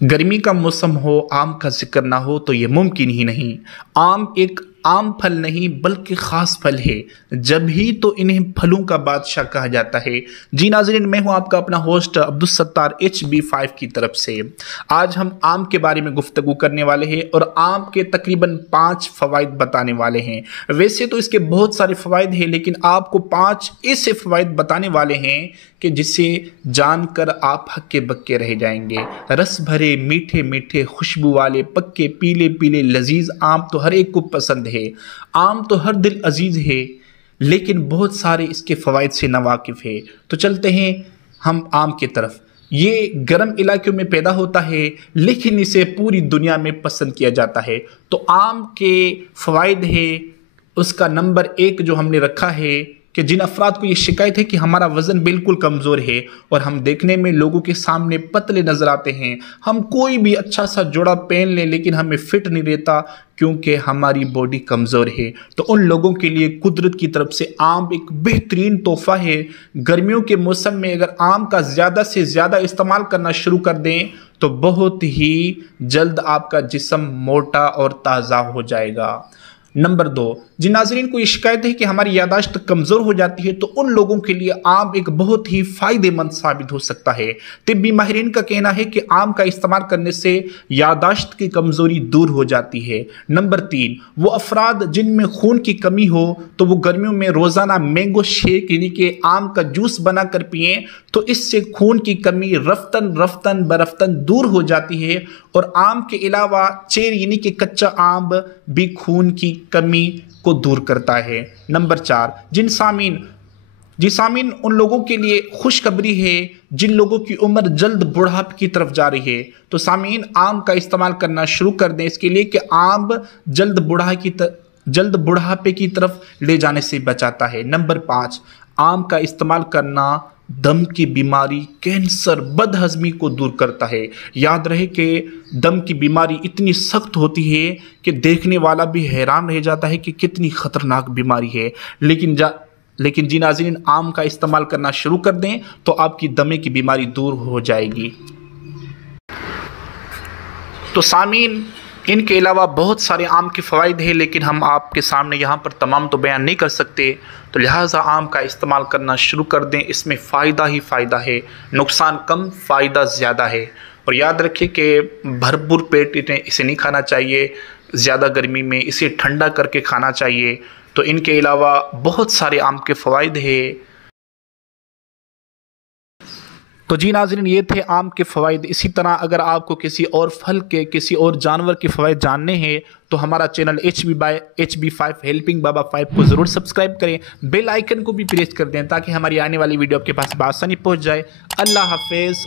गर्मी का मौसम हो, आम का जिक्र ना हो तो ये मुमकिन ही नहीं। आम एक आम फल नहीं बल्कि ख़ास फल है, जब ही तो इन्हें फलों का बादशाह कहा जाता है। जी नाज़रीन, मैं हूं आपका अपना होस्ट अब्दुल सत्तार HB5 की तरफ से। आज हम आम के बारे में गुफ्तगू करने वाले हैं और आम के तकरीबन 5 फ़वाइद बताने वाले हैं। वैसे तो इसके बहुत सारे फ़वाइद हैं, लेकिन आपको 5 ऐसे फ़वाइद बताने वाले हैं कि जिसे जानकर आप हक्के बक्के रह जाएंगे। रस भरे मीठे मीठे खुशबू वाले पक्के पीले पीले लजीज आम तो हर एक को पसंद है। आम तो हर दिल अजीज है, लेकिन बहुत सारे इसके फ़वाइद से नावाकिफ है। तो चलते हैं हम आम की तरफ। ये गर्म इलाकों में पैदा होता है, लेकिन इसे पूरी दुनिया में पसंद किया जाता है। तो आम के फ़वाइद है, उसका नंबर 1 जो हमने रखा है कि जिन अफराद को ये शिकायत है कि हमारा वज़न बिल्कुल कमज़ोर है और हम देखने में लोगों के सामने पतले नज़र आते हैं, हम कोई भी अच्छा सा जोड़ा पहन लें लेकिन हमें फिट नहीं रहता क्योंकि हमारी बॉडी कमज़ोर है, तो उन लोगों के लिए कुदरत की तरफ से आम एक बेहतरीन तोहफ़ा है। गर्मियों के मौसम में अगर आम का ज़्यादा से ज़्यादा इस्तेमाल करना शुरू कर दें तो बहुत ही जल्द आपका जिस्म मोटा और ताज़ा हो जाएगा। नंबर 2, जिन नाज़रीन को ये शिकायत है कि हमारी यादाश्त कमज़ोर हो जाती है, तो उन लोगों के लिए आम एक बहुत ही फ़ायदेमंद साबित हो सकता है। तिब्बी माहिरीन का कहना है कि आम का इस्तेमाल करने से यादाश्त की कमज़ोरी दूर हो जाती है। नंबर 3, वो अफराद जिनमें खून की कमी हो तो वो गर्मियों में रोज़ाना मैंगो शेक यानी कि आम का जूस बना कर पिएँ, तो इससे खून की कमी रफ्तन रफ्तन बरफ्तन दूर हो जाती है। और आम के अलावा चेरी यानी कि कच्चा आम भी खून की कमी को दूर करता है। नंबर 4, जी सामीन उन लोगों के लिए खुशखबरी है जिन लोगों की उम्र जल्द बुढ़ापे की तरफ जा रही है। तो सामीन आम का इस्तेमाल करना शुरू कर दें इसके लिए कि आम जल्द बुढ़ापे की तरफ ले जाने से बचाता है। नंबर 5, आम का इस्तेमाल करना दम की बीमारी, कैंसर, बदहजमी को दूर करता है। याद रहे कि दम की बीमारी इतनी सख्त होती है कि देखने वाला भी हैरान रह जाता है कि कितनी खतरनाक बीमारी है। लेकिन जी नाज़रीन, आम का इस्तेमाल करना शुरू कर दें तो आपकी दमे की बीमारी दूर हो जाएगी। तो सामीन, इनके अलावा बहुत सारे आम के फ़वाइद हैं, लेकिन हम आपके सामने यहाँ पर तमाम तो बयान नहीं कर सकते, तो लिहाजा आम का इस्तेमाल करना शुरू कर दें। इसमें फ़ायदा ही फ़ायदा है, नुकसान कम फ़ायदा ज़्यादा है। और याद रखें कि भरपूर पेट इसे नहीं खाना चाहिए, ज़्यादा गर्मी में इसे ठंडा करके खाना चाहिए। तो इनके अलावा बहुत सारे आम के फ़वाइद हैं। तो जी नाज़रीन, ये थे आम के फ़वाइद। इसी तरह अगर आपको किसी और फल के, किसी और जानवर के फ़वाइद जानने हैं तो हमारा चैनल HB5 हेल्पिंग बाबा 5 को ज़रूर सब्सक्राइब करें, बेल आइकन को भी प्रेस कर दें ताकि हमारी आने वाली वीडियो आपके पास बआसानी पहुंच जाए। अल्लाह हाफ़िज़।